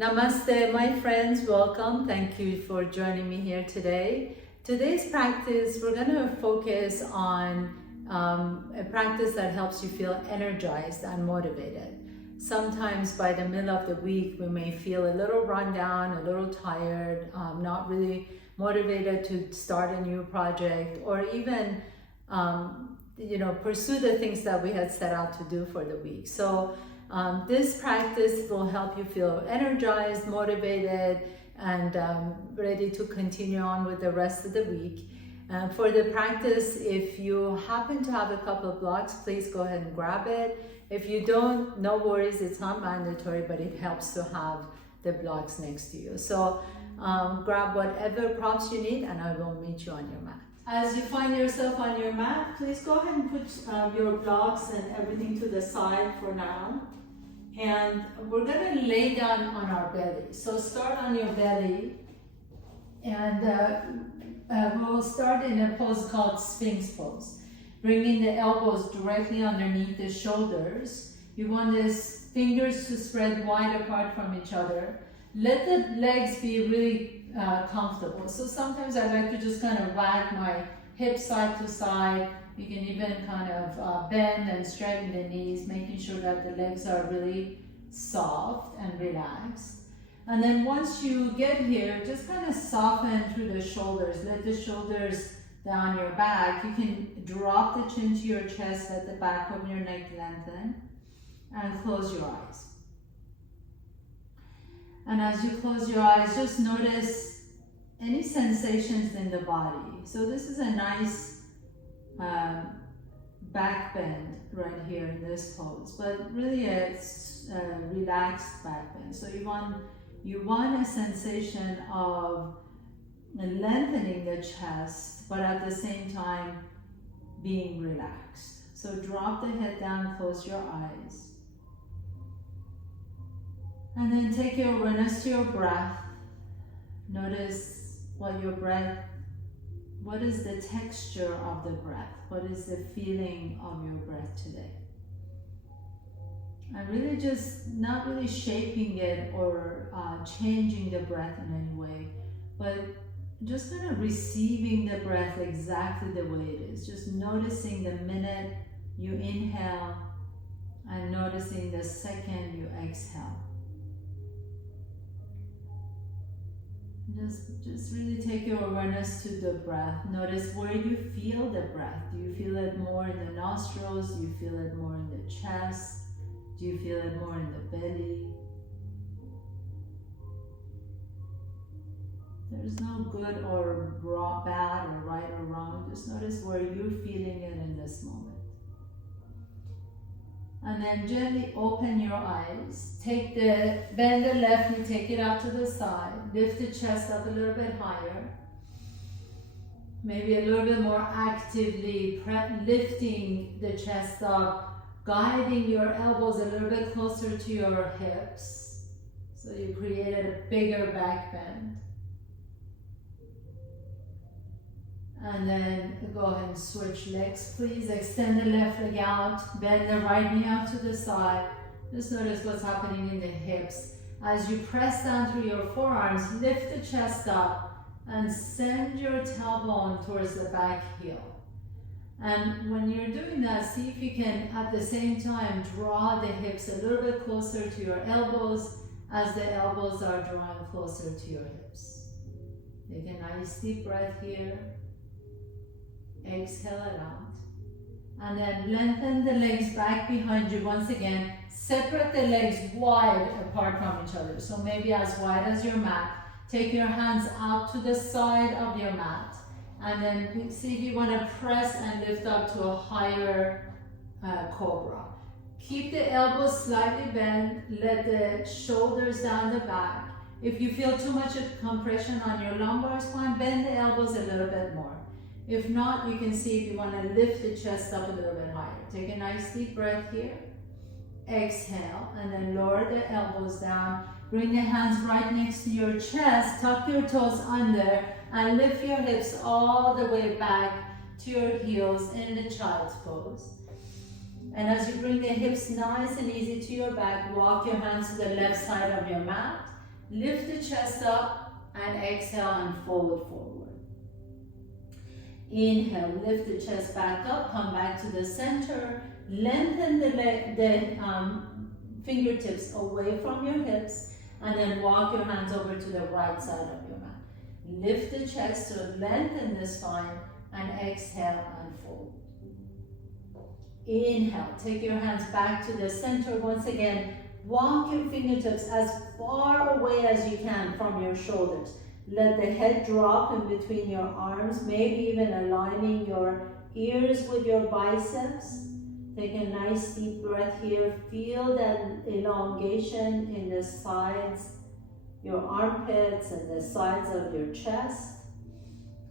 Namaste, my friends. Welcome. Thank you for joining me here today. Today's practice, we're going to focus on a practice that helps you feel energized and motivated. Sometimes by the middle of the week, we may feel a little run down, a little tired, not really motivated to start a new project, or even pursue the things that we had set out to do for the week. So this practice will help you feel energized, motivated, and ready to continue on with the rest of the week. For the practice, if you happen to have a couple of blocks, please go ahead and grab it. If you don't, no worries, it's not mandatory, but it helps to have the blocks next to you. So grab whatever props you need and I will meet you on your mat. As you find yourself on your mat, please go ahead and put your blocks and everything to the side for now. And we're going to lay down on our belly. So start on your belly, and we'll start in a pose called Sphinx pose. Bringing the elbows directly underneath the shoulders. You want these fingers to spread wide apart from each other. Let the legs be really comfortable. So sometimes I like to just kind of wag my hips side to side. You can even kind of bend and straighten the knees, making sure that the legs are really soft and relaxed. And then once you get here, just kind of soften through the shoulders. Let the shoulders down your back. You can drop the chin to your chest, let the back of your neck lengthen, and close your eyes. And as you close your eyes, just notice any sensations in the body. So this is a nice back bend right here in this pose, but really it's a relaxed back bend. So you want a sensation of lengthening the chest, but at the same time being relaxed. So drop the head down, close your eyes. And then take your awareness to your breath. Notice what is the texture of the breath? What is the feeling of your breath today? And really just not really shaping it or changing the breath in any way, but just kind of receiving the breath exactly the way it is. Just noticing the minute you inhale and noticing the second you exhale. Just really take your awareness to the breath. Notice where you feel the breath. Do you feel it more in the nostrils? Do you feel it more in the chest? Do you feel it more in the belly? There's no good or bad or right or wrong. Just notice where you're feeling it in this moment. And then gently open your eyes. Bend the left knee, take it out to the side. Lift the chest up a little bit higher. Maybe a little bit more actively lifting the chest up, guiding your elbows a little bit closer to your hips. So you created a bigger back bend. And then go ahead and switch legs, please. Extend the left leg out, bend the right knee out to the side. Just notice what's happening in the hips. As you press down through your forearms, lift the chest up and send your tailbone towards the back heel. And when you're doing that, see if you can, at the same time, draw the hips a little bit closer to your elbows as the elbows are drawing closer to your hips. Take a nice deep breath here. Exhale it out. And then lengthen the legs back behind you. Once again, separate the legs wide apart from each other. So maybe as wide as your mat. Take your hands out to the side of your mat. And then see if you want to press and lift up to a higher cobra. Keep the elbows slightly bent. Let the shoulders down the back. If you feel too much compression on your lumbar spine, bend the elbows a little bit more. If not, you can see if you want to lift the chest up a little bit higher. Take a nice deep breath here. Exhale, and then lower the elbows down. Bring the hands right next to your chest. Tuck your toes under and lift your hips all the way back to your heels in the child's pose. And as you bring the hips nice and easy to your back, walk your hands to the left side of your mat. lift the chest up and exhale and fold forward. Inhale, lift the chest back up, come back to the center, lengthen the fingertips away from your hips, and then walk your hands over to the right side of your mat. Lift the chest to lengthen the spine and exhale and fold. Inhale, take your hands back to the center once again. Walk your fingertips as far away as you can from your shoulders. Let the head drop in between your arms, maybe even aligning your ears with your biceps. Take a nice deep breath here. Feel that elongation in the sides, your armpits and the sides of your chest.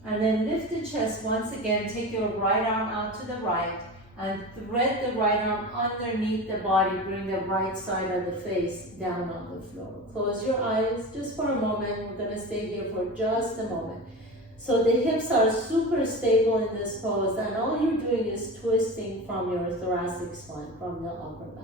And then lift the chest once again. Take your right arm out to the right and thread the right arm underneath the body. Bring the right side of the face down on the floor. Close your eyes just for a moment. We're going to stay here for just a moment. So the hips are super stable in this pose, and all you're doing is twisting from your thoracic spine, from the upper back.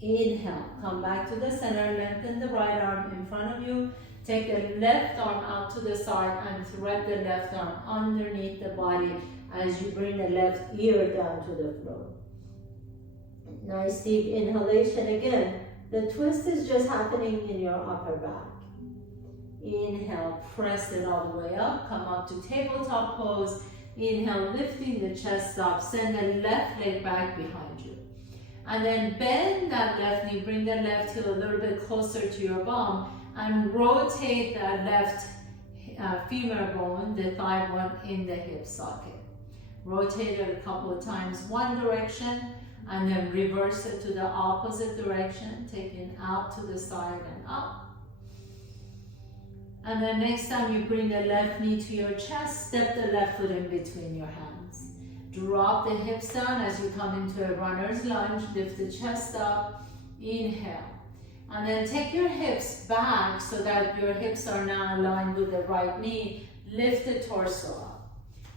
Inhale, come back to the center, lengthen the right arm in front of you. Take the left arm out to the side and thread the left arm underneath the body as you bring the left ear down to the floor. Nice deep inhalation again. The twist is just happening in your upper back. Inhale, press it all the way up. Come up to tabletop pose. Inhale, lifting the chest up. Send the left leg back behind you. And then bend that left knee. Bring the left heel a little bit closer to your bum. And rotate that left femur bone, the thigh bone, in the hip socket. Rotate it a couple of times, one direction, and then reverse it to the opposite direction, taking out to the side and up. And then next time you bring the left knee to your chest, step the left foot in between your hands. Drop the hips down as you come into a runner's lunge. Lift the chest up. Inhale. And then take your hips back so that your hips are now aligned with the right knee. Lift the torso up.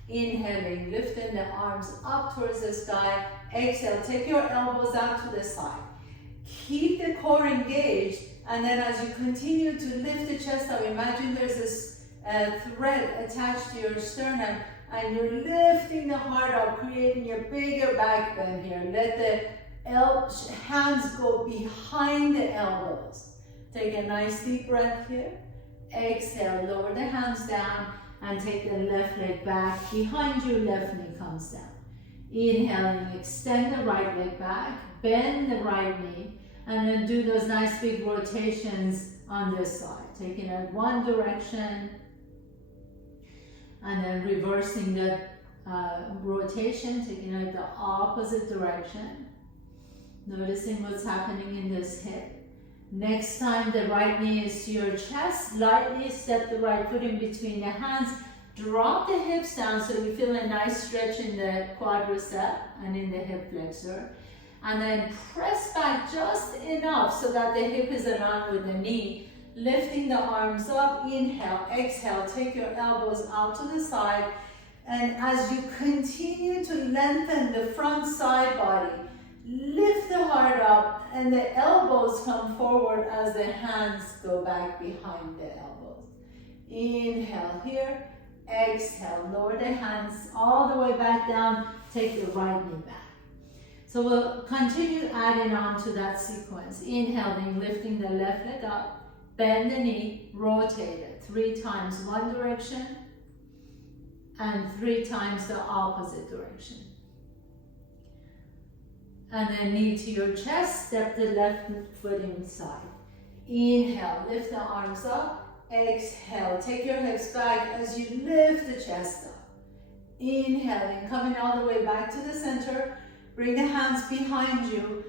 Inhaling, lifting the arms up towards the sky. Exhale, take your elbows out to the side. Keep the core engaged. And then as you continue to lift the chest up, imagine there's this thread attached to your sternum, and you're lifting the heart up, creating a bigger back bend here. Let the hands go behind the elbows. Take a nice deep breath here. Exhale, lower the hands down and take the left leg back behind you, left knee comes down. Inhaling, extend the right leg back, bend the right knee, and then do those nice big rotations on this side. Taking it one direction, and then reversing the rotation, taking it the opposite direction. Noticing what's happening in this hip. Next time the right knee is to your chest, lightly step the right foot in between the hands. Drop the hips down so you feel a nice stretch in the quadricep and in the hip flexor. And then press back just enough so that the hip is aligned with the knee. Lifting the arms up, inhale, exhale, take your elbows out to the side. And as you continue to lengthen the front side body, lift the heart up and the elbows come forward as the hands go back behind the elbows. Inhale here, exhale, lower the hands all the way back down, take the right knee back. So we'll continue adding on to that sequence. Inhaling, lifting the left leg up, bend the knee, rotate it 3 times one direction and 3 times the opposite direction. And then knee to your chest, step the left foot inside. Inhale, lift the arms up, exhale, take your hips back as you lift the chest up. Inhaling, coming all the way back to the center. Bring the hands behind you,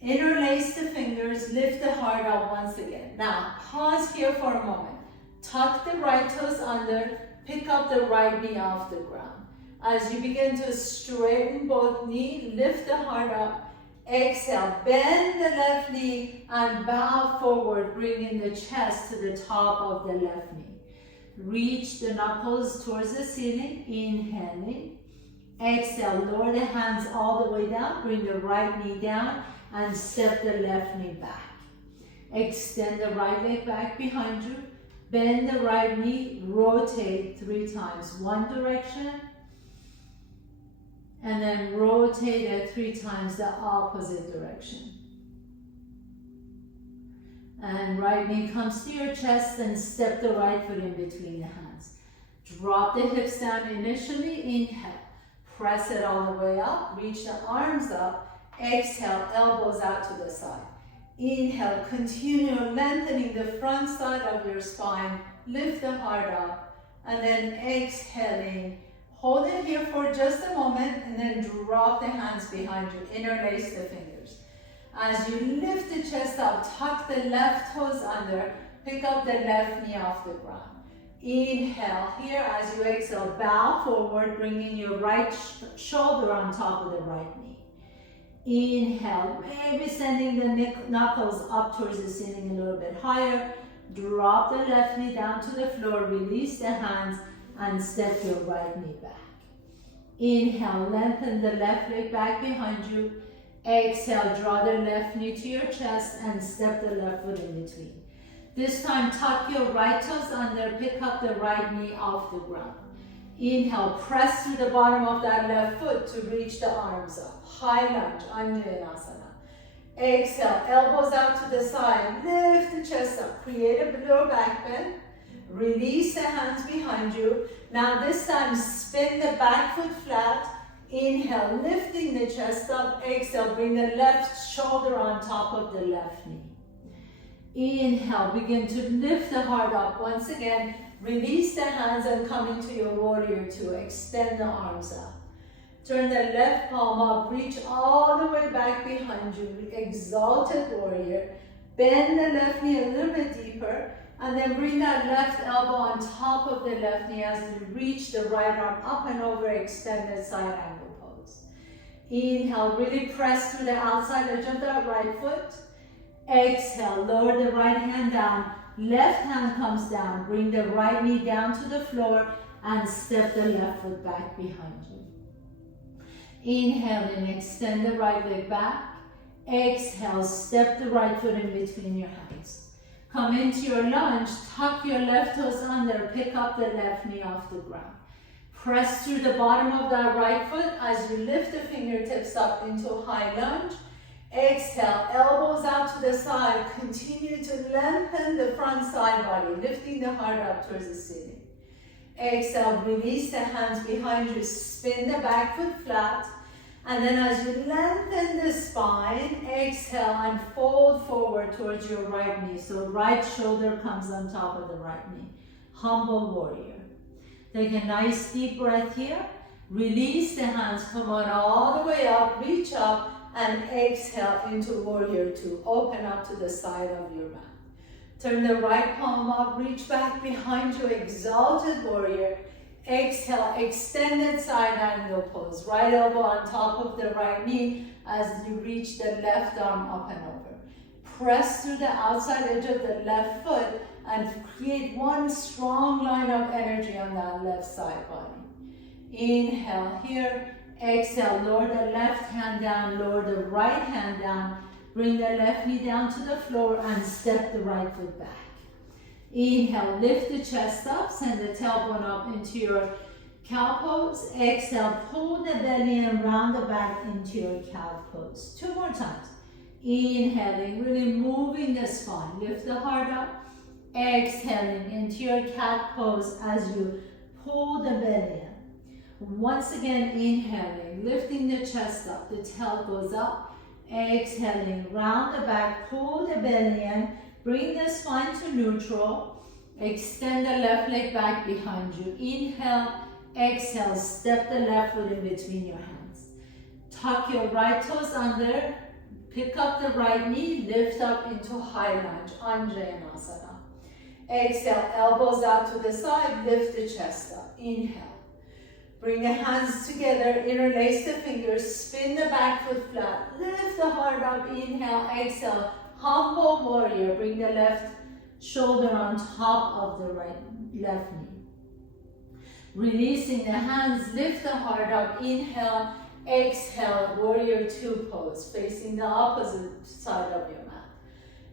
interlace the fingers, lift the heart up once again. Now, pause here for a moment. Tuck the right toes under, pick up the right knee off the ground. As you begin to straighten both knees, lift the heart up, exhale, bend the left knee and bow forward, bringing the chest to the top of the left knee. Reach the knuckles towards the ceiling, inhaling. Exhale, lower the hands all the way down, bring the right knee down and step the left knee back. Extend the right leg back behind you. Bend the right knee, rotate 3 times. One direction, and then rotate it 3 times the opposite direction. And right knee comes to your chest, and step the right foot in between the hands. Drop the hips down initially, inhale. Press it all the way up, reach the arms up. Exhale, elbows out to the side. Inhale, continue lengthening the front side of your spine. Lift the heart up, and then exhaling. Hold it here for just a moment, and then drop the hands behind you. Interlace the fingers. As you lift the chest up, tuck the left toes under. Pick up the left knee off the ground. Inhale here. As you exhale, bow forward, bringing your right shoulder on top of the right knee. Inhale, maybe sending the knuckles up towards the ceiling a little bit higher. Drop the left knee down to the floor, release the hands, and step your right knee back. Inhale, lengthen the left leg back behind you. Exhale, draw the left knee to your chest and step the left foot in between. This time, tuck your right toes under, pick up the right knee off the ground. Inhale, press through the bottom of that left foot to reach the arms up. High lunge, Anjaneyasana. Exhale, elbows out to the side, lift the chest up, create a lower back bend. Release the hands behind you. Now this time, spin the back foot flat. Inhale, lifting the chest up. Exhale, bring the left shoulder on top of the left knee. Inhale, begin to lift the heart up. Once again, release the hands and come into your warrior two. Extend the arms up. Turn the left palm up, reach all the way back behind you. Exalted warrior. Bend the left knee a little bit deeper. And then bring that left elbow on top of the left knee as you reach the right arm up and over, extended side angle pose. Inhale, really press through the outside edge of that right foot. Exhale, lower the right hand down. Left hand comes down. Bring the right knee down to the floor and step the left foot back behind you. Inhale and extend the right leg back. Exhale, step the right foot in between your hands. Come into your lunge, tuck your left toes under, pick up the left knee off the ground. Press through the bottom of that right foot as you lift the fingertips up into high lunge. Exhale, elbows out to the side. Continue to lengthen the front side body, lifting the heart up towards the ceiling. Exhale, release the hands behind you, spin the back foot flat. And then as you lengthen the spine, exhale and fold forward towards your right knee. So right shoulder comes on top of the right knee. Humble warrior. Take a nice deep breath here. Release the hands, come on all the way up, reach up, and exhale into warrior two. Open up to the side of your mat. Turn the right palm up, reach back behind you, exalted warrior. Exhale, extended side angle pose. Right elbow on top of the right knee as you reach the left arm up and over. Press through the outside edge of the left foot and create one strong line of energy on that left side body. Inhale here. Exhale, lower the left hand down, lower the right hand down. Bring the left knee down to the floor and step the right foot back. Inhale, lift the chest up, send the tailbone up into your cow pose. Exhale, pull the belly and round the back into your cow pose. 2 more times. Inhaling, really moving the spine. Lift the heart up. Exhaling into your cat pose as you pull the belly in. Once again, inhaling, lifting the chest up. The tail goes up. Exhaling, round the back, pull the belly in. Bring the spine to neutral. Extend the left leg back behind you. Inhale, exhale, step the left foot in between your hands. Tuck your right toes under. Pick up the right knee, lift up into high lunge, Anjaneyasana. Exhale, elbows out to the side, lift the chest up. Inhale. Bring the hands together, interlace the fingers, spin the back foot flat, lift the heart up, inhale, exhale. Humble warrior, bring the left shoulder on top of the left knee. Releasing the hands, lift the heart up, inhale, exhale, warrior two pose, facing the opposite side of your mat.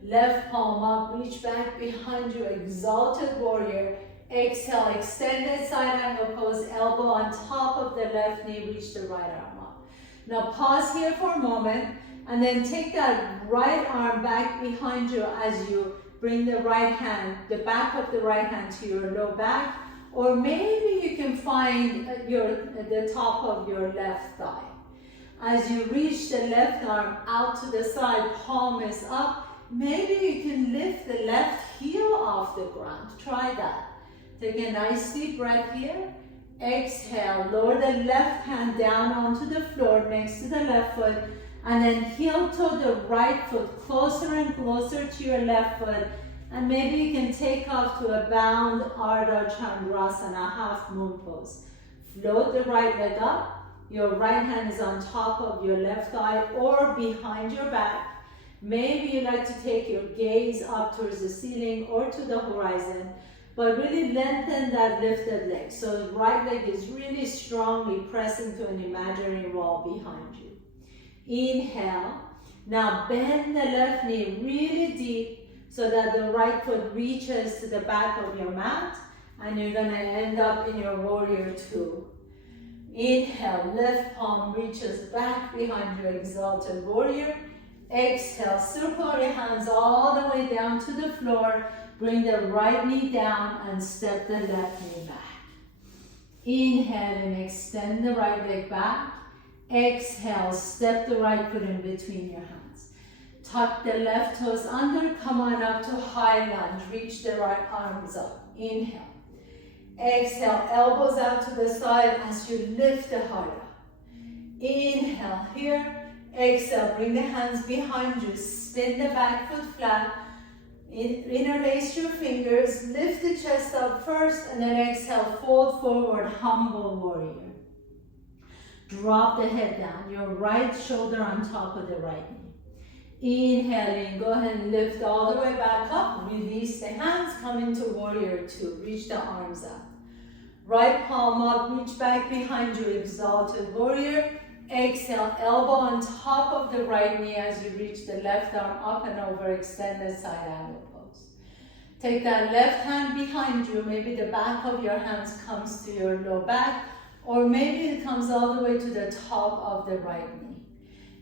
Left palm up, reach back behind you, exalted warrior. Exhale, extended side angle pose, elbow on top of the left knee, reach the right arm up. Now pause here for a moment, and then take that right arm back behind you as you bring the right hand, the back of the right hand to your low back, or maybe you can find the top of your left thigh. As you reach the left arm out to the side, palm is up, maybe you can lift the left heel off the ground. Try that. Take a nice deep breath here. Exhale, lower the left hand down onto the floor next to the left foot, and then heel toe the right foot closer and closer to your left foot, and maybe you can take off to a bound Ardha Chandrasana, half moon pose. Float the right leg up, your right hand is on top of your left thigh or behind your back. Maybe you like to take your gaze up towards the ceiling or to the horizon, but really lengthen that lifted leg. So the right leg is really strongly pressing to an imaginary wall behind you. Inhale. Now bend the left knee really deep so that the right foot reaches to the back of your mat, and you're gonna end up in your warrior two. Inhale, left palm reaches back behind your exalted warrior. Exhale, circle your hands all the way down to the floor. Bring the right knee down and step the left knee back. Inhale and extend the right leg back. Exhale, step the right foot in between your hands. Tuck the left toes under, come on up to high lunge. Reach the right arms up. Inhale. Exhale, elbows out to the side as you lift the heart up. Inhale here. Exhale, bring the hands behind you. Spin the back foot flat. Interlace your fingers, lift the chest up first, and then exhale, fold forward, humble warrior. Drop the head down, your right shoulder on top of the right knee. Inhaling, go ahead and lift all the way back up, release the hands, come into warrior two, reach the arms up. Right palm up, reach back behind you, exalted warrior. Exhale, elbow on top of the right knee as you reach the left arm up and over, extended side angle pose. Take that left hand behind you, maybe the back of your hands comes to your low back, or maybe it comes all the way to the top of the right knee.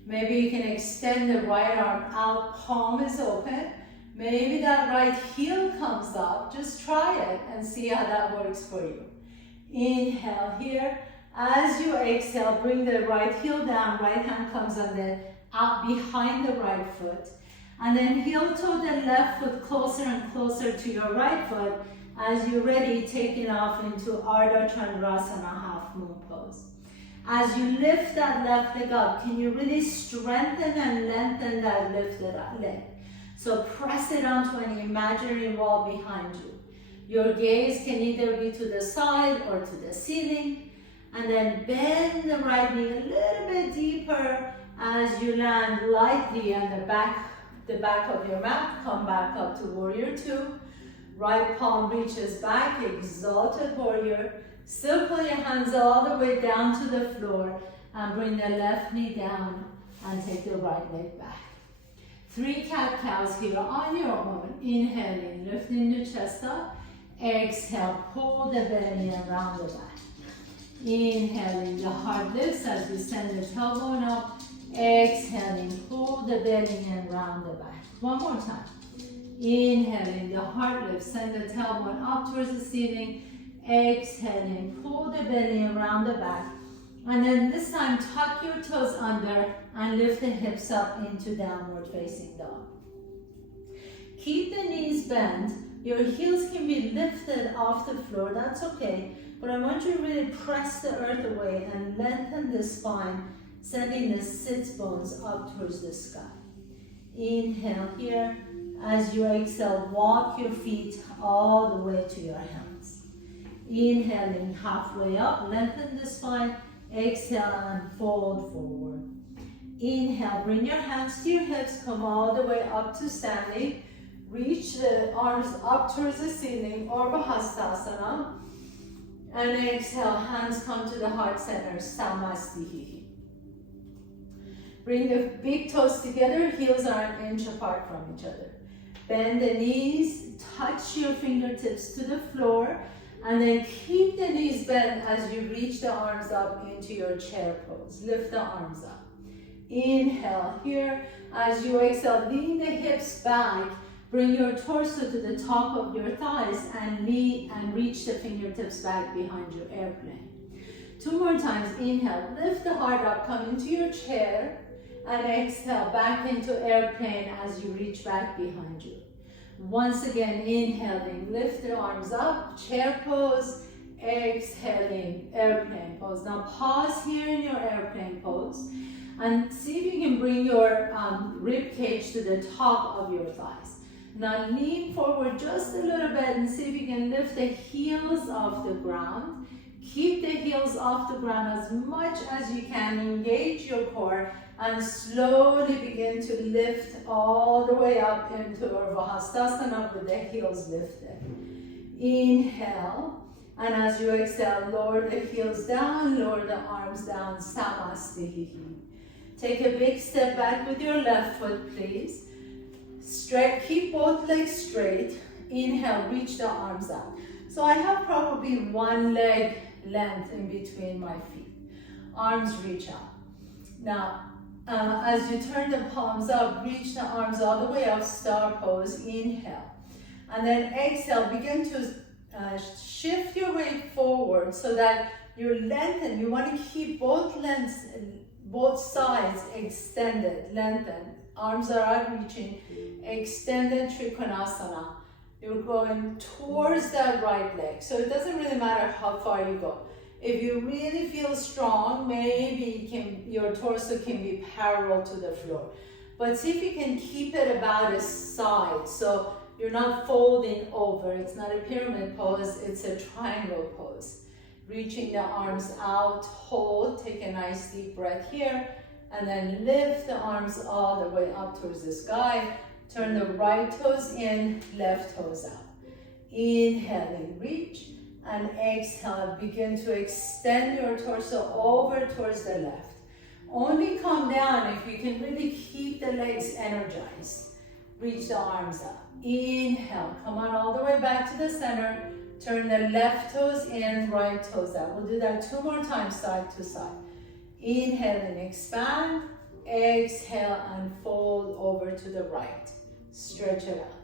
Maybe you can extend the right arm out, palm is open. Maybe that right heel comes up, just try it and see how that works for you. Inhale here. As you exhale, bring the right heel down, right hand comes on the out behind the right foot. And then heel toe the left foot closer and closer to your right foot. As you're ready, taking off into Ardha Chandrasana, half moon pose. As you lift that left leg up, can you really strengthen and lengthen that lifted leg? So press it onto an imaginary wall behind you. Your gaze can either be to the side or to the ceiling. And then bend the right knee a little bit deeper as you land lightly on the back of your mat. Come back up to warrior two. Right palm reaches back, exalted warrior. Circle your hands all the way down to the floor and bring the left knee down and take the right leg back. 3 cat-cows here on your own. Inhaling, lifting the chest up. Exhale, pull the belly around the back. Inhaling, the heart lifts as you send the tailbone up. Exhaling, pull the belly and round the back. One more time. Inhaling, the heart lifts, send the tailbone up towards the ceiling. Exhaling, pull the belly around the back. And then this time, tuck your toes under and lift the hips up into downward facing dog. Keep the knees bent. Your heels can be lifted off the floor, that's okay. But I want you to really press the earth away and lengthen the spine, sending the sits bones up towards the sky. Inhale here. As you exhale, walk your feet all the way to your hands. Inhaling halfway up, lengthen the spine. Exhale and fold forward. Inhale, bring your hands to your hips, come all the way up to standing. Reach the arms up towards the ceiling or Bahastasana. And exhale, hands come to the heart center, Samastihi. Bring the big toes together, heels are an inch apart from each other. Bend the knees, touch your fingertips to the floor, and then keep the knees bent as you reach the arms up into your chair pose. Lift the arms up. Inhale here. As you exhale, lean the hips back. Bring your torso to the top of your thighs and reach the fingertips back behind your airplane. 2 more times. Inhale, lift the heart up, come into your chair, and exhale back into airplane as you reach back behind you. Once again, inhaling, lift the arms up, chair pose, exhaling, airplane pose. Now pause here in your airplane pose and see if you can bring your rib cage to the top of your thighs. Now lean forward just a little bit and see if you can lift the heels off the ground. Keep the heels off the ground as much as you can. Engage your core and slowly begin to lift all the way up into Urdhva with the heels lifted. Inhale, and as you exhale, lower the heels down, lower the arms down, Samastihi. Take a big step back with your left foot, please. Straight, keep both legs straight. Inhale, reach the arms out. So I have probably 1 leg length in between my feet. Arms reach out. Now, as you turn the palms up, reach the arms all the way up, star pose, inhale. And then exhale, begin to shift your weight forward so that you're lengthened. You want to keep both sides extended, lengthened. Arms are out reaching, extended Trikonasana. You're going towards that right leg. So it doesn't really matter how far you go. If you really feel strong, maybe your torso can be parallel to the floor. But see if you can keep it about a side. So you're not folding over. It's not a pyramid pose, it's a triangle pose. Reaching the arms out, hold, take a nice deep breath here. And then lift the arms all the way up towards the sky. Turn the right toes in, left toes out. Inhaling, reach. And exhale, begin to extend your torso over towards the left. Only come down if you can really keep the legs energized. Reach the arms up. Inhale, come on all the way back to the center. Turn the left toes in, right toes out. We'll do that 2 more times, side to side. Inhale and expand. Exhale and fold over to the right. Stretch it out.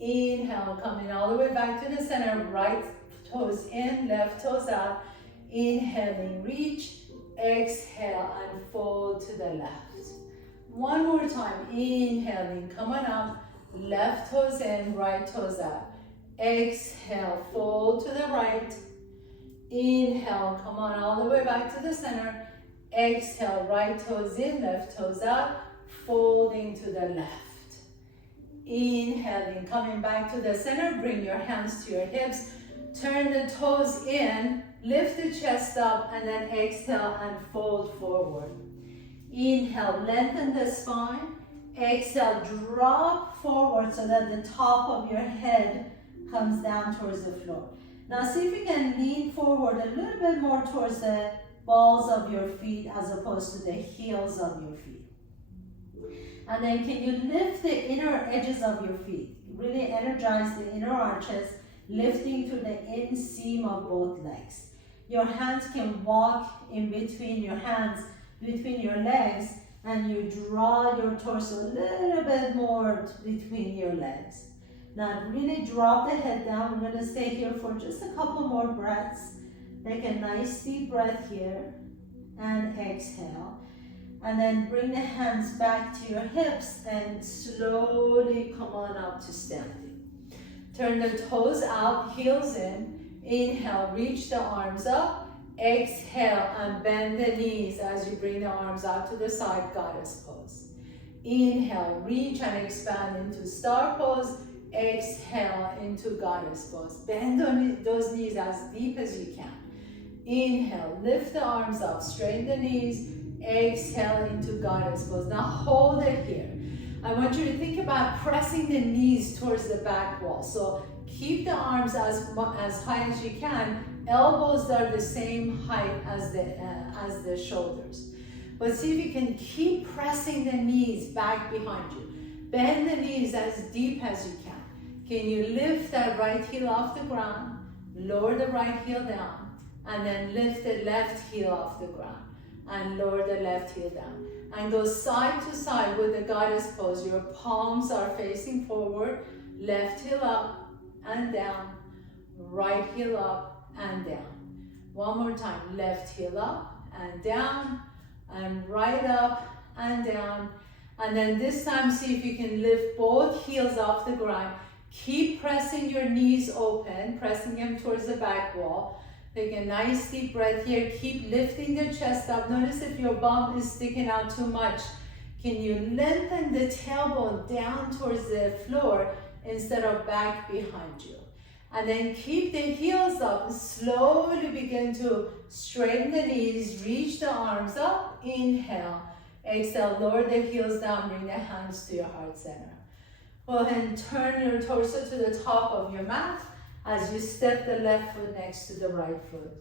Inhale, coming all the way back to the center. Right toes in, left toes out. Inhaling, reach. Exhale and fold to the left. 1 more time. Inhaling, come on up. Left toes in, right toes out. Exhale, fold to the right. Inhale, come on all the way back to the center. Exhale, right toes in, left toes out, folding to the left. Inhaling, coming back to the center, bring your hands to your hips, turn the toes in, lift the chest up, and then exhale and fold forward. Inhale, lengthen the spine. Exhale, drop forward so that the top of your head comes down towards the floor. Now see if you can lean forward a little bit more towards the balls of your feet as opposed to the heels of your feet. And then can you lift the inner edges of your feet? Really energize the inner arches, lifting to the inseam of both legs. Your hands can walk in between your hands, between your legs, and you draw your torso a little bit more between your legs. Now really drop the head down. We're going to stay here for just a couple more breaths. Take a nice deep breath here and exhale. And then bring the hands back to your hips and slowly come on up to standing. Turn the toes out, heels in. Inhale, reach the arms up. Exhale and bend the knees as you bring the arms out to the side, goddess pose. Inhale, reach and expand into star pose. Exhale into goddess pose. Bend those knees as deep as you can. Inhale, lift the arms up, straighten the knees. Exhale into goddess pose. Now hold it here. I want you to think about pressing the knees towards the back wall. So keep the arms as high as you can. Elbows are the same height as the shoulders. But see if you can keep pressing the knees back behind you. Bend the knees as deep as you can. Can you lift that right heel off the ground? Lower the right heel down. And then lift the left heel off the ground. And lower the left heel down. And go side to side with the goddess pose. Your palms are facing forward. Left heel up and down. Right heel up and down. One more time. Left heel up and down. And right up and down. And then this time, see if you can lift both heels off the ground. Keep pressing your knees open, pressing them towards the back wall. Take a nice deep breath here. Keep lifting the chest up. Notice if your bum is sticking out too much. Can you lengthen the tailbone down towards the floor instead of back behind you? And then keep the heels up. Slowly begin to straighten the knees. Reach the arms up. Inhale. Exhale. Lower the heels down. Bring the hands to your heart center. Go ahead and turn your torso to the top of your mat as you step the left foot next to the right foot.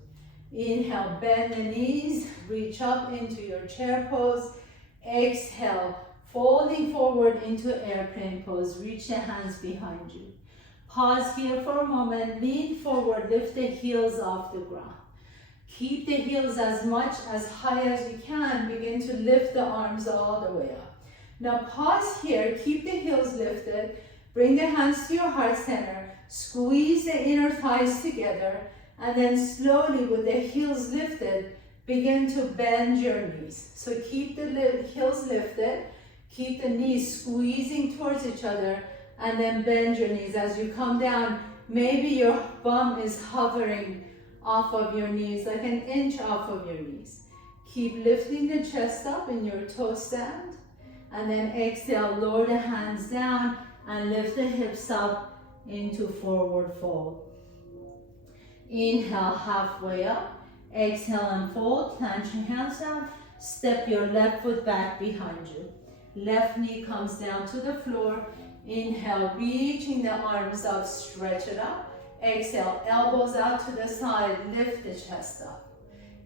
Inhale, bend the knees, reach up into your chair pose. Exhale, folding forward into airplane pose. Reach the hands behind you. Pause here for a moment, lean forward, lift the heels off the ground. Keep the heels as much as high as you can. Begin to lift the arms all the way up. Now pause here, keep the heels lifted, bring the hands to your heart center, squeeze the inner thighs together, and then slowly with the heels lifted, begin to bend your knees. So keep the heels lifted, keep the knees squeezing towards each other, and then bend your knees. As you come down, maybe your bum is hovering off of your knees, like an inch off of your knees. Keep lifting the chest up in your toe stand. And then exhale, lower the hands down and lift the hips up into forward fold. Inhale, halfway up. Exhale and fold. Plant your hands down. Step your left foot back behind you. Left knee comes down to the floor. Inhale, reaching the arms up, stretch it up. Exhale, elbows out to the side, lift the chest up.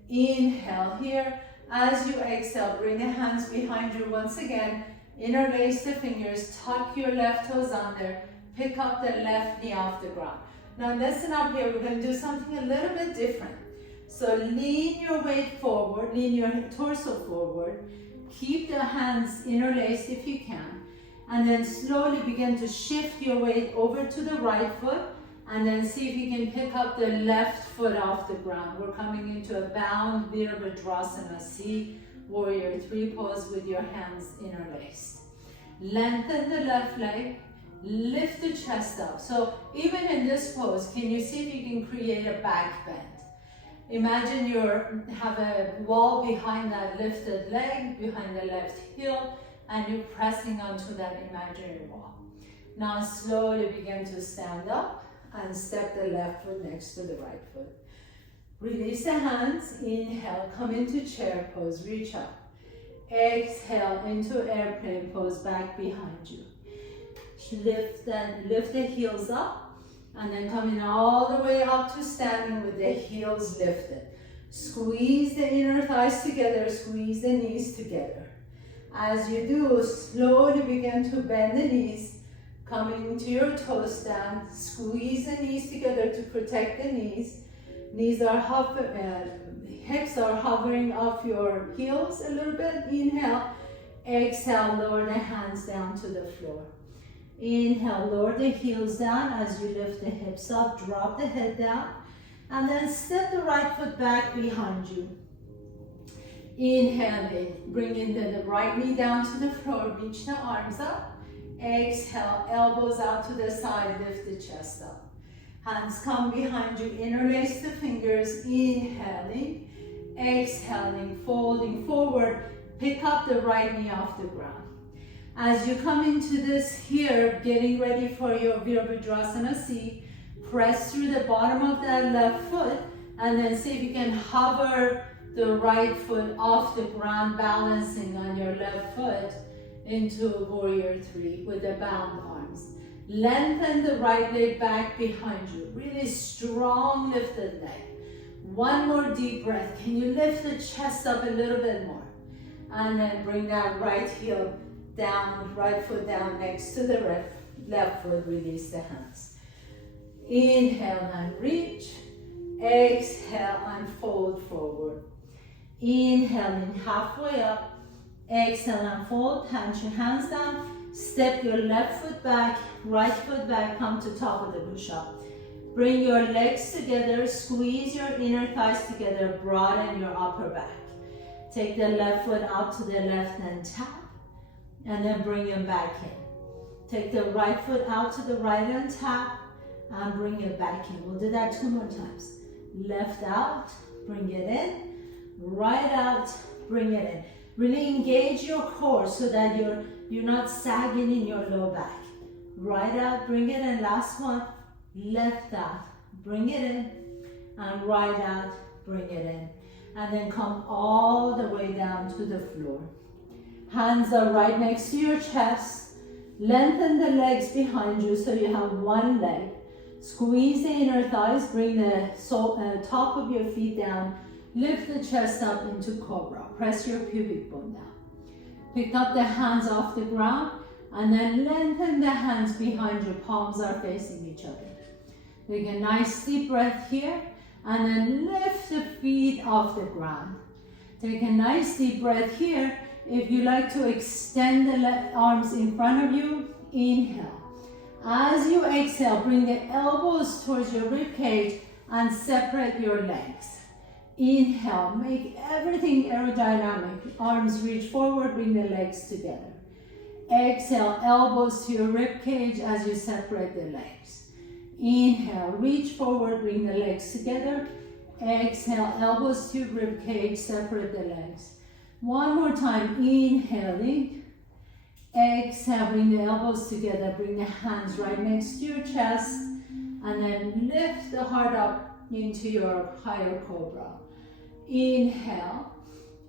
Inhale here. As you exhale, bring the hands behind you once again. Interlace the fingers, tuck your left toes under, pick up the left knee off the ground. Now listen up here, we're going to do something a little bit different. So lean your weight forward, lean your torso forward. Keep the hands interlaced if you can. And then slowly begin to shift your weight over to the right foot. And then see if you can pick up the left foot off the ground. We're coming into a bound Virabhadrasana. See Warrior 3 pose with your hands interlaced. Lengthen the left leg. Lift the chest up. So even in this pose, can you see if you can create a back bend? Imagine you have a wall behind that lifted leg, behind the left heel, and you're pressing onto that imaginary wall. Now slowly begin to stand up. And step the left foot next to the right foot. Release the hands. Inhale, come into chair pose, reach up. Exhale into airplane pose, back behind you. Lift the heels up, and then coming all the way up to standing with the heels lifted. Squeeze the inner thighs together, squeeze the knees together. As you do, slowly begin to bend the knees. Coming to your toe stand, squeeze the knees together to protect the knees. Hips are hovering off your heels a little bit. Inhale, exhale, lower the hands down to the floor. Inhale, lower the heels down as you lift the hips up, drop the head down, and then step the right foot back behind you. Inhaling, bringing the right knee down to the floor, reach the arms up. Exhale, elbows out to the side, lift the chest up. Hands come behind you, interlace the fingers, inhaling, exhaling, folding forward, pick up the right knee off the ground. As you come into this here, getting ready for your Virabhadrasana seat, press through the bottom of that left foot, and then see if you can hover the right foot off the ground, balancing on your left foot, into Warrior 3 with the bound arms. Lengthen the right leg back behind you. Really strong lifted leg. One more deep breath. Can you lift the chest up a little bit more? And then bring that right heel down, right foot down next to the left foot, release the hands. Inhale and reach. Exhale and fold forward. Inhaling halfway up. Exhale and fold, plant your hands down. Step your left foot back, right foot back, come to top of the push-up. Bring your legs together, squeeze your inner thighs together, broaden your upper back. Take the left foot out to the left and tap, and then bring it back in. Take the right foot out to the right and tap, and bring it back in. We'll do that 2 more times. Left out, bring it in. Right out, bring it in. Really engage your core so that you're not sagging in your low back. Right out, bring it in. Last one. Left out, bring it in. And right out, bring it in. And then come all the way down to the floor. Hands are right next to your chest. Lengthen the legs behind you so you have one leg. Squeeze the inner thighs, bring the top of your feet down. Lift the chest up into cobra. Press your pubic bone down. Pick up the hands off the ground and then lengthen the hands behind you. Palms are facing each other. Take a nice deep breath here and then lift the feet off the ground. Take a nice deep breath here. If you like to extend the arms in front of you, inhale. As you exhale, bring the elbows towards your rib cage and separate your legs. Inhale, make everything aerodynamic. Arms reach forward, bring the legs together. Exhale, elbows to your rib cage as you separate the legs. Inhale, reach forward, bring the legs together. Exhale, elbows to your rib cage, separate the legs. One more time, inhaling. Exhale, bring the elbows together, bring the hands right next to your chest, and then lift the heart up into your higher cobra. Inhale,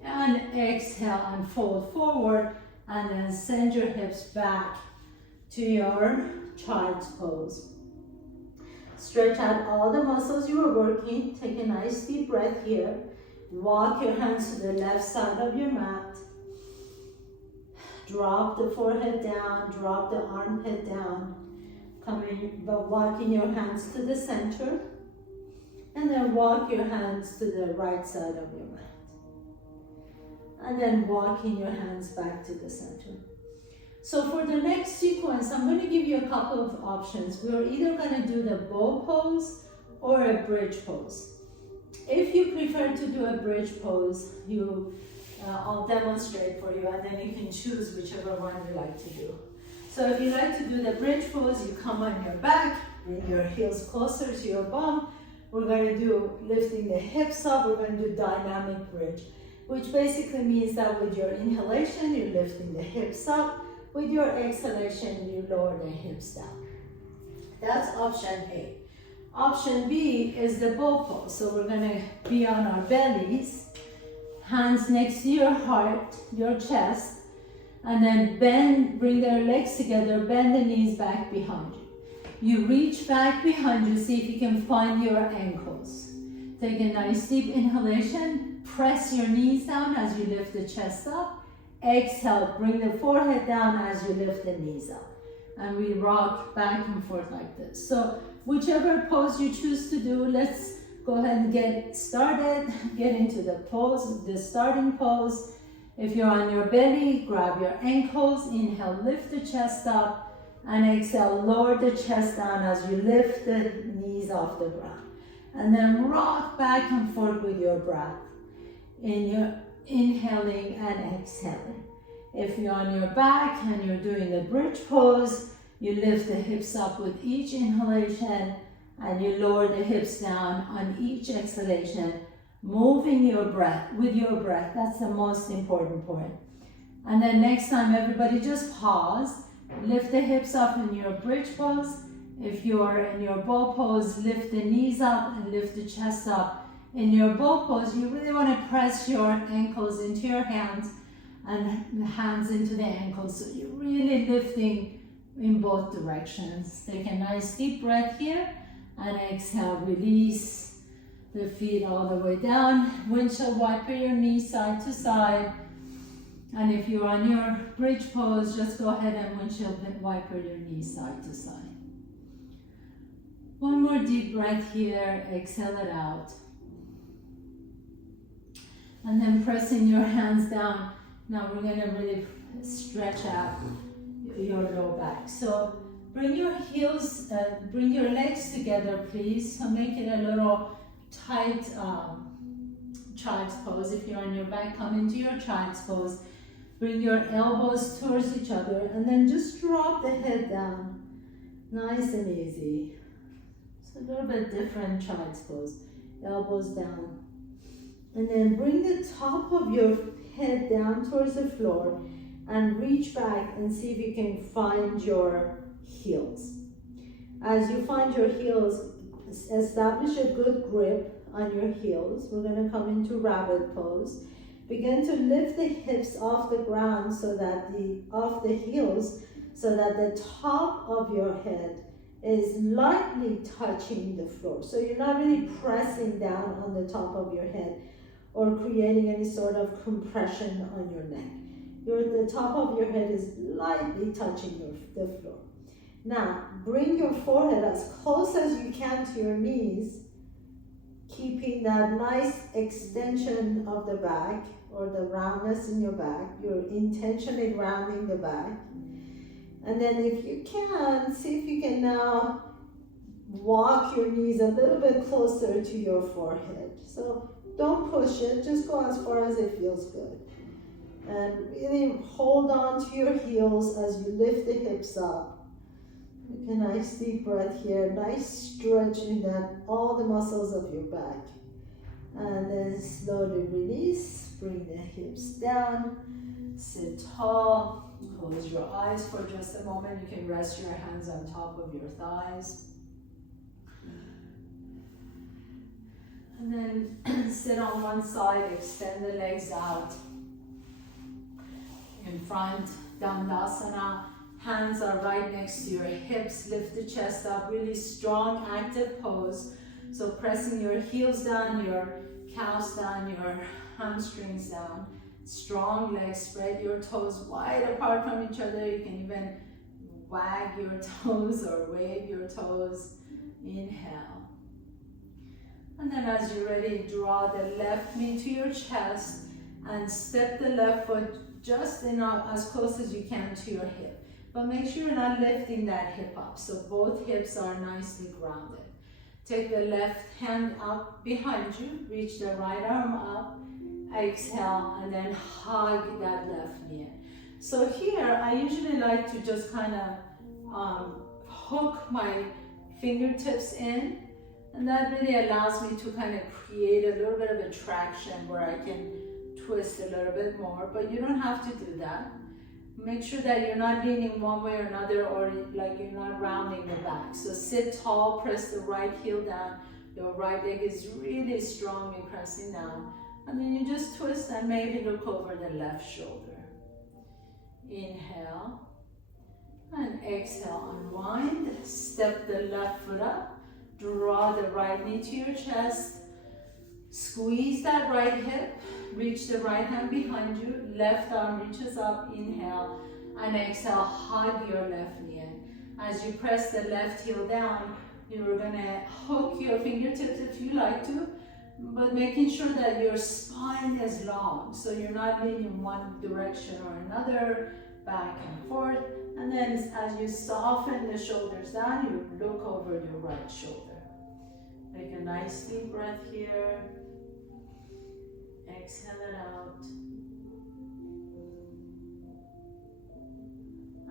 and exhale, and fold forward, and then send your hips back to your child's pose. Stretch out all the muscles you are working. Take a nice deep breath here. Walk your hands to the left side of your mat. Drop the forehead down, drop the armpit down. Walking your hands to the center. And then walk your hands to the right side of your mat. And then walking your hands back to the center. So for the next sequence, I'm going to give you a couple of options. We're either going to do the bow pose or a bridge pose. If you prefer to do a bridge pose, I'll demonstrate for you, and then you can choose whichever one you like to do. So if you like to do the bridge pose, you come on your back, bring your heels closer to your bum. We're going to do lifting the hips up. We're going to do dynamic bridge, which basically means that with your inhalation, you're lifting the hips up. With your exhalation, you lower the hips down. That's option A. Option B is the bow pose. So we're going to be on our bellies, hands next to your heart, your chest, and then bend, bring their legs together, bend the knees back behind you. You reach back behind you, see if you can find your ankles. Take a nice deep inhalation, press your knees down as you lift the chest up. Exhale, bring the forehead down as you lift the knees up. And we rock back and forth like this. So whichever pose you choose to do, let's go ahead and get started. Get into the pose, the starting pose. If you're on your belly, grab your ankles. Inhale, lift the chest up. And exhale, lower the chest down as you lift the knees off the ground. And then rock back and forth with your breath. Inhaling and exhaling. If you're on your back and you're doing the bridge pose, you lift the hips up with each inhalation and you lower the hips down on each exhalation, moving your breath with your breath. That's the most important point. And then next time, everybody just pause. Lift the hips up in your bridge pose. If you're in your bow pose, lift the knees up and lift the chest up. In your bow pose, you really want to press your ankles into your hands and the hands into the ankles. So you're really lifting in both directions. Take a nice deep breath here and exhale, release the feet all the way down. Windshield wiper your knees side to side. And if you're on your bridge pose, just go ahead and windshield wiper your knees side to side. One more deep breath here, exhale it out. And then pressing your hands down. Now we're gonna really stretch out your low back. So bring your heels, bring your legs together, please. So make it a little tight child's pose. If you're on your back, come into your child's pose. Bring your elbows towards each other and then just drop the head down. Nice and easy. It's a little bit different child's pose. Elbows down. And then bring the top of your head down towards the floor and reach back and see if you can find your heels. As you find your heels, establish a good grip on your heels. We're going to come into rabbit pose. Begin to lift the hips off the ground so that off the heels, so that the top of your head is lightly touching the floor. So you're not really pressing down on the top of your head or creating any sort of compression on your neck. The top of your head is lightly touching the floor. Now, bring your forehead as close as you can to your knees, keeping that nice extension of the back or the roundness in your back. You're intentionally rounding the back. And then if you can, see if you can now walk your knees a little bit closer to your forehead. So don't push it, just go as far as it feels good. And really hold on to your heels as you lift the hips up. Take a nice deep breath here, nice stretching that all the muscles of your back. And then slowly release, bring the hips down, sit tall, close your eyes for just a moment. You can rest your hands on top of your thighs. And then sit on one side, extend the legs out. In front, Dandasana. Hands are right next to your hips. Lift the chest up, really strong, active pose. So pressing your heels down, your calves down, your hamstrings down. Strong legs, spread your toes wide apart from each other. You can even wag your toes or wave your toes. Inhale. And then as you're ready, draw the left knee to your chest and step the left foot just as close as you can to your hip. But make sure you're not lifting that hip up, so both hips are nicely grounded. Take the left hand up behind you, reach the right arm up, exhale, and then hug that left knee in. So here, I usually like to just kind of hook my fingertips in, and that really allows me to kind of create a little bit of a traction where I can twist a little bit more, but you don't have to do that. Make sure that you're not leaning one way or another, or like you're not rounding the back. So sit tall, press the right heel down. Your right leg is really strongly pressing down. And then you just twist and maybe look over the left shoulder. Inhale. And exhale, unwind. Step the left foot up. Draw the right knee to your chest. Squeeze that right hip. Reach the right hand behind you. Left arm reaches up. Inhale. And exhale, hug your left knee in. As you press the left heel down, you're going to hook your fingertips if you like to, but making sure that your spine is long, so you're not leaning one direction or another, back and forth. And then as you soften the shoulders down, you look over your right shoulder. Take a nice deep breath here. Exhale it out.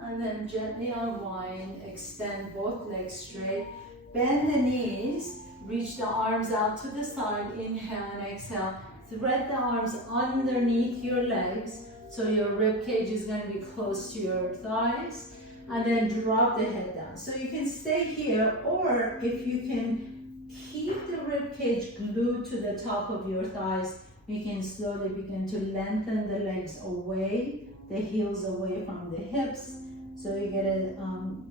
And then gently unwind, extend both legs straight. Bend the knees, reach the arms out to the side. Inhale and exhale. Thread the arms underneath your legs, so your rib cage is going to be close to your thighs. And then drop the head down. So you can stay here, or if you can keep the rib cage glued to the top of your thighs, you can slowly begin to lengthen the legs away, the heels away from the hips, so you get a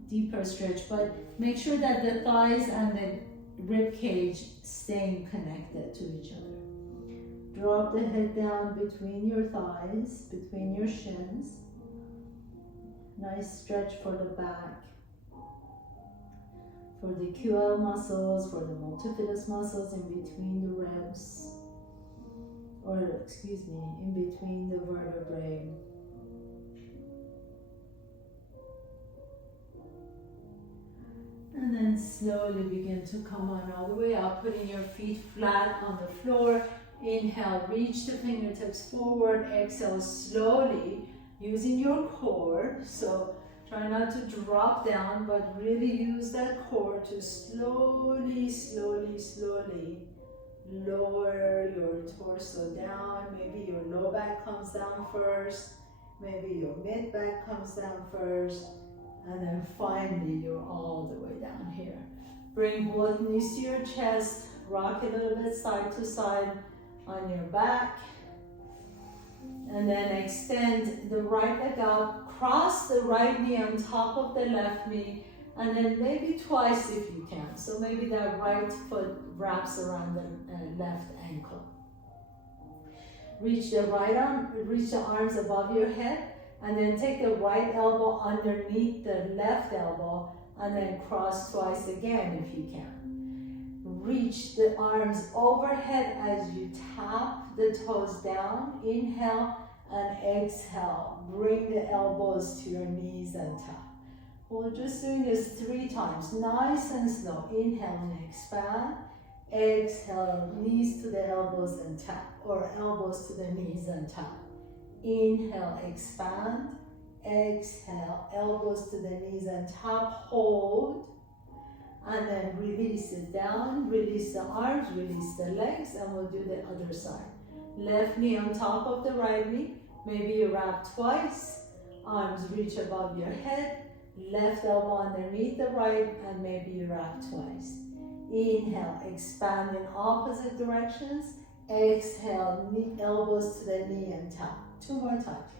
deeper stretch. But make sure that the thighs and the rib cage staying connected to each other. Drop the head down between your thighs, between your shins. Nice stretch for the back, for the QL muscles, for the multifidus muscles in between the ribs, or excuse me, in between the vertebrae. And then slowly begin to come on all the way up, putting your feet flat on the floor. Inhale, reach the fingertips forward. Exhale, slowly, using your core. So try not to drop down, but really use that core to slowly, slowly, slowly lower your torso down. Maybe your low back comes down first. Maybe your mid back comes down first. And then finally, you're all the way down here. Bring both knees to your chest. Rock a little bit side to side on your back. And then extend the right leg out. Cross the right knee on top of the left knee. And then maybe twice if you can. So maybe that right foot wraps around the left ankle. Reach the right arm, reach the arms above your head. And then take the right elbow underneath the left elbow and then cross twice again if you can. Reach the arms overhead as you tap the toes down. Inhale and exhale. Bring the elbows to your knees and tap. We're just doing this 3 times. Nice and slow. Inhale and expand. Exhale, knees to the elbows and tap, or elbows to the knees and tap. Inhale, expand. Exhale, elbows to the knees and tap, hold. And then release it down, release the arms, release the legs, and we'll do the other side. Left knee on top of the right knee. Maybe you wrap twice. Arms reach above your head. Left elbow underneath the right, and maybe you wrap twice. Inhale, expand in opposite directions. Exhale, knee, elbows to the knee and tap. 2 more times.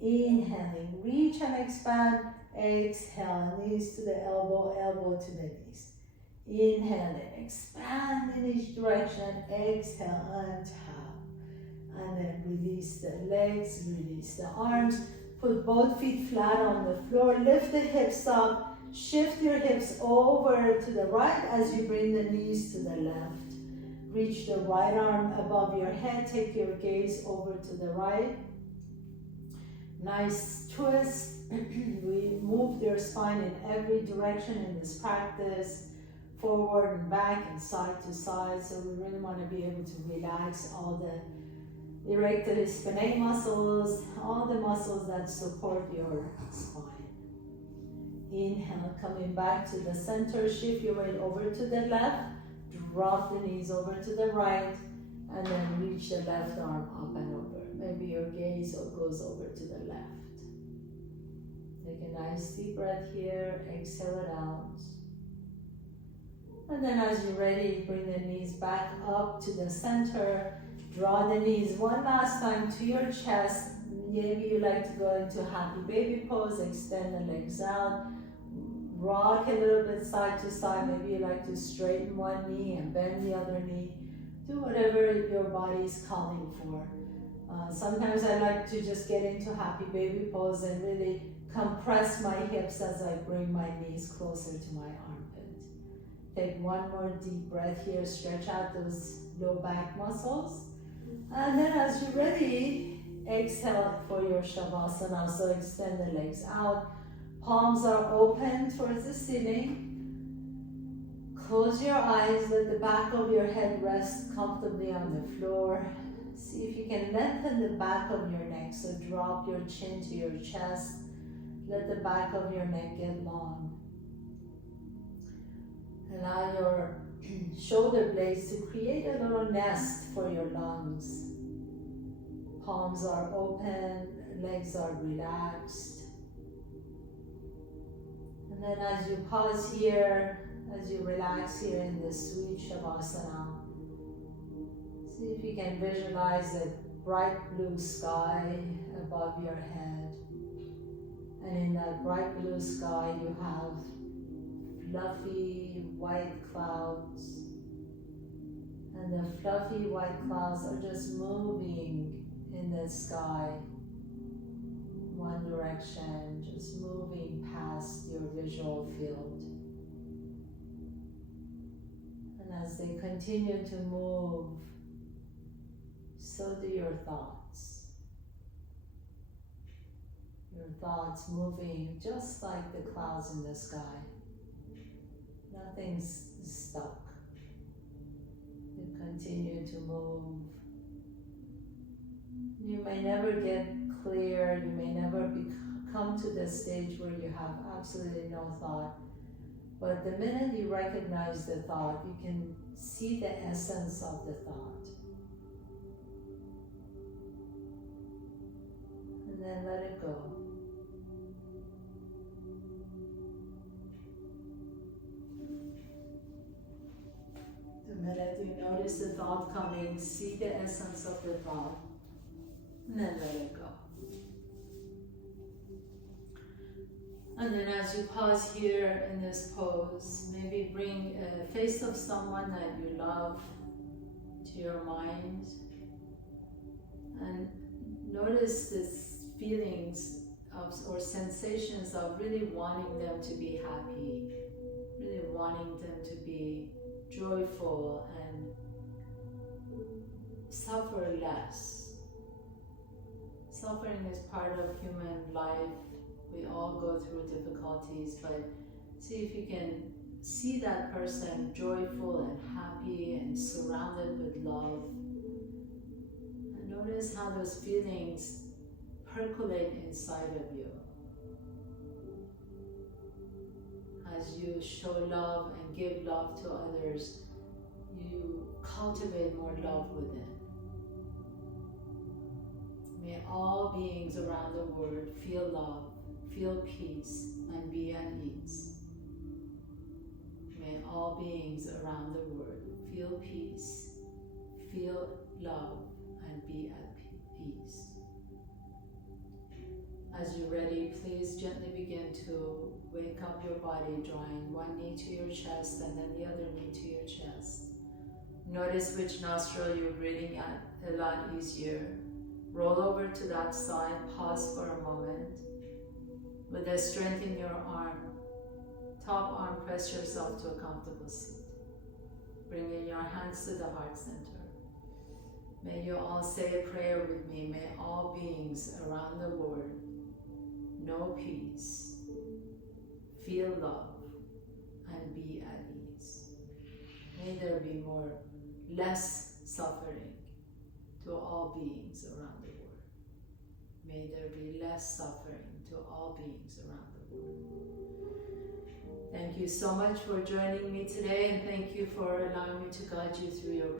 Inhaling, reach and expand. Exhale, knees to the elbow, elbow to the knees. Inhaling, expand in each direction. Exhale and tap. And then release the legs, release the arms. Put both feet flat on the floor. Lift the hips up. Shift your hips over to the right as you bring the knees to the left. Reach the right arm above your head. Take your gaze over to the right. Nice twist. We move your spine in every direction in this practice. Forward and back and side to side. So we really want to be able to relax all the erector spinae muscles, all the muscles that support your spine. Inhale, coming back to the center. Shift your weight over to the left. Drop the knees over to the right. And then reach the left arm up and over. Maybe your gaze goes over to the left. Take a nice deep breath here. Exhale it out. And then as you're ready, bring the knees back up to the center. Draw the knees one last time to your chest. Maybe you like to go into happy baby pose. Extend the legs out. Rock a little bit side to side. Maybe you like to straighten one knee and bend the other knee. Do whatever your body is calling for. Sometimes I like to just get into happy baby pose and really compress my hips as I bring my knees closer to my armpit. Take one more deep breath here. Stretch out those low back muscles. And then as you're ready, exhale for your Shavasana. So extend the legs out. Palms are open towards the ceiling. Close your eyes. Let the back of your head rest comfortably on the floor. See if you can lengthen the back of your neck. So drop your chin to your chest. Let the back of your neck get long. Allow your shoulder blades to create a little nest for your lungs. Palms are open, legs are relaxed. And then as you pause here, as you relax here in this sweet Shavasana, see if you can visualize a bright blue sky above your head. And in that bright blue sky, you have fluffy white clouds. And the fluffy white clouds are just moving in the sky, one direction, just moving past your visual field. And as they continue to move, so do your thoughts. Your thoughts moving just like the clouds in the sky. Nothing's stuck. You continue to move. You may never get clear, you may never come to the stage where you have absolutely no thought. But the minute you recognize the thought, you can see the essence of the thought. And then let it go. The minute you notice the thought coming, see the essence of the thought, and then let it go. And then as you pause here in this pose, maybe bring a face of someone that you love to your mind. And notice these feelings of, or sensations of really wanting them to be happy, really wanting them to be joyful and suffer less. Suffering is part of human life. We all go through difficulties, but see if you can see that person joyful and happy and surrounded with love. And notice how those feelings percolate inside of you. As you show love and give love to others, you cultivate more love within. May all beings around the world feel love, feel peace, and be at ease. May all beings around the world feel peace, feel love, and be at ease. As you're ready, please gently begin to wake up your body, drawing one knee to your chest and then the other knee to your chest. Notice which nostril you're breathing at a lot easier. Roll over to that side, pause for a moment. With the strength in your arm, top arm, press yourself to a comfortable seat. Bringing your hands to the heart center. May you all say a prayer with me. May all beings around the world know peace, feel love, and be at ease. May there be less suffering to all beings around the world. May there be less suffering to all beings around the world. Thank you so much for joining me today, and thank you for allowing me to guide you through your